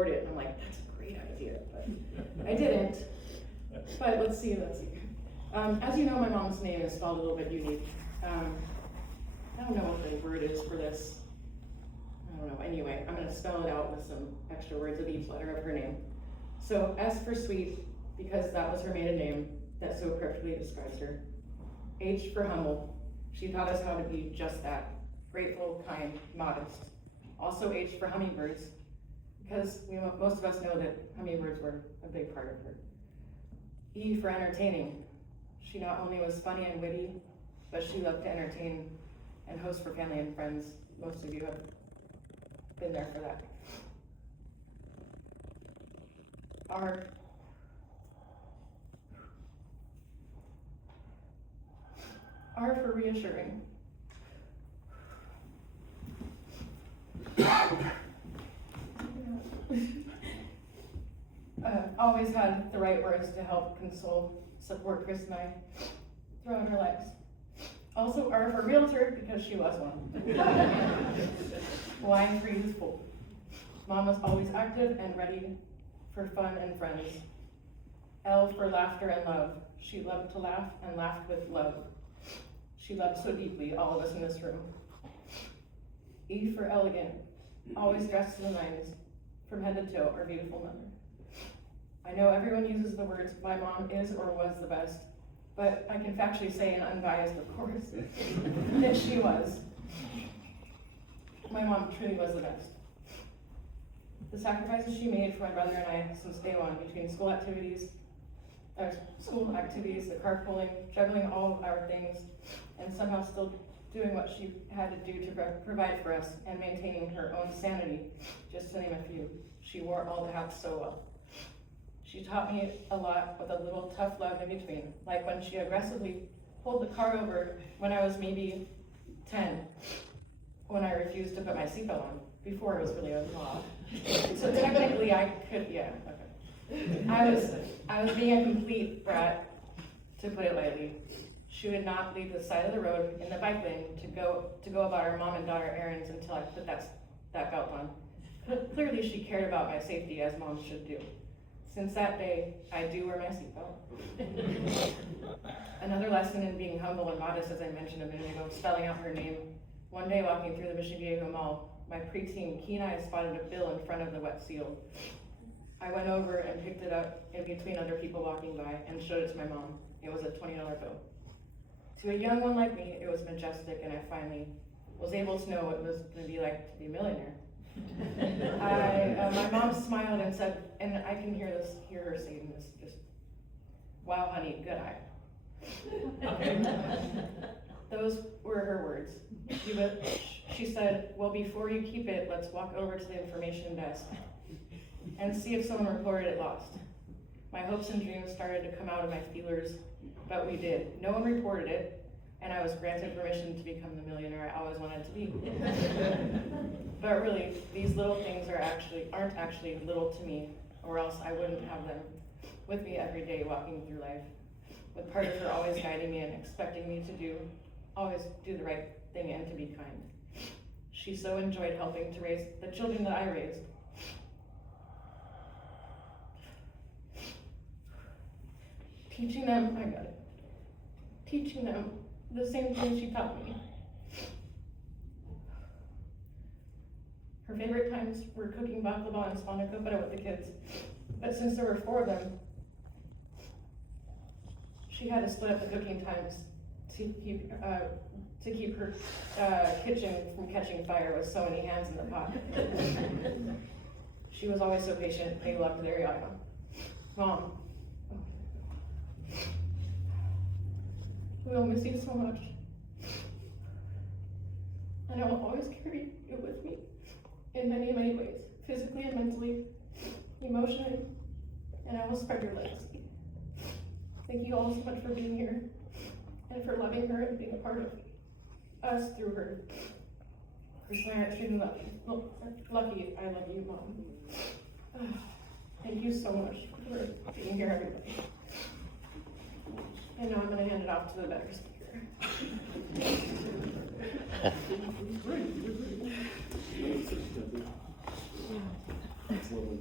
record it. And I'm like, that's a great idea, but I didn't. But let's see. As you know, my mom's name is spelled a little bit unique. I don't know what the word is for this. I don't know. Anyway, I'm going to spell it out with some extra words of each letter of her name. So S for sweet, because that was her maiden name that so perfectly describes her. H for humble. She taught us how to be just that. Grateful, kind, modest. Also H for hummingbirds, because most of us know that hummingbirds were a big part of her. E for entertaining. She not only was funny and witty, but she loved to entertain and host for family and friends. Most of you have been there for that. R for reassuring. Always had the right words to help console, support Chris and I throughout our lives. Also R for realtor, because she was one. Wine free is full. Mom was always active and ready for fun and friends. L for laughter and love. She loved to laugh and laughed with love. She loved so deeply, all of us in this room. E for elegant. Always dressed to the nines, from head to toe, our beautiful mother. I know everyone uses the words, my mom is or was the best, but I can factually say, and unbiased of course, that she was. My mom truly was the best. The sacrifices she made for my brother and I since day one, between school activities, the carpooling, juggling all of our things, and somehow still doing what she had to do to provide for us and maintaining her own sanity, just to name a few. She wore all the hats so well. She taught me a lot with a little tough love in between, like when she aggressively pulled the car over when I was maybe 10, when I refused to put my seatbelt on, before it was really a law. So technically I could, yeah, okay. I was being a complete brat, to put it lightly. She would not leave the side of the road in the bike lane to go about our mom and daughter errands until I put that belt on. But clearly she cared about my safety, as moms should do. Since that day, I do wear my seatbelt. Another lesson in being humble and modest, as I mentioned a minute ago, spelling out her name. One day walking through the Mission Viejo Mall, my preteen keen eye spotted a bill in front of the wet seal. I went over and picked it up in between other people walking by and showed it to my mom. It was a $20 bill. To a young one like me, it was majestic, and I finally was able to know what it was going to be like to be a millionaire. My mom smiled and said, and I can hear her saying this, just, wow, honey, good eye. Those were her words. She said, well, before you keep it, let's walk over to the information desk and see if someone reported it lost. My hopes and dreams started to come out of my feelers, but we did. No one reported it, and I was granted permission to become the millionaire I always wanted to be. But really, these little things aren't actually little to me, or else I wouldn't have them with me every day walking through life, with part of her always guiding me and expecting me to always do the right thing and to be kind. She so enjoyed helping to raise the children that I raised. Teaching them the same things she taught me. Her favorite times were cooking baklava and spanakopita with the kids, but since there were 4 of them, she had to split up the cooking times to keep her kitchen from catching fire with so many hands in the pot. She was always so patient. I loved their yada. Mom, we'll miss you so much, and I will always carry you with me in many, many ways, physically and mentally, emotionally, and I will spread your legacy. Thank you all so much for being here and for loving her and being a part of us through her. Chris and I are extremely lucky. I love you, Mom. Thank you so much for being here, everybody. And now I'm going to hand it off to the better speaker. Lily.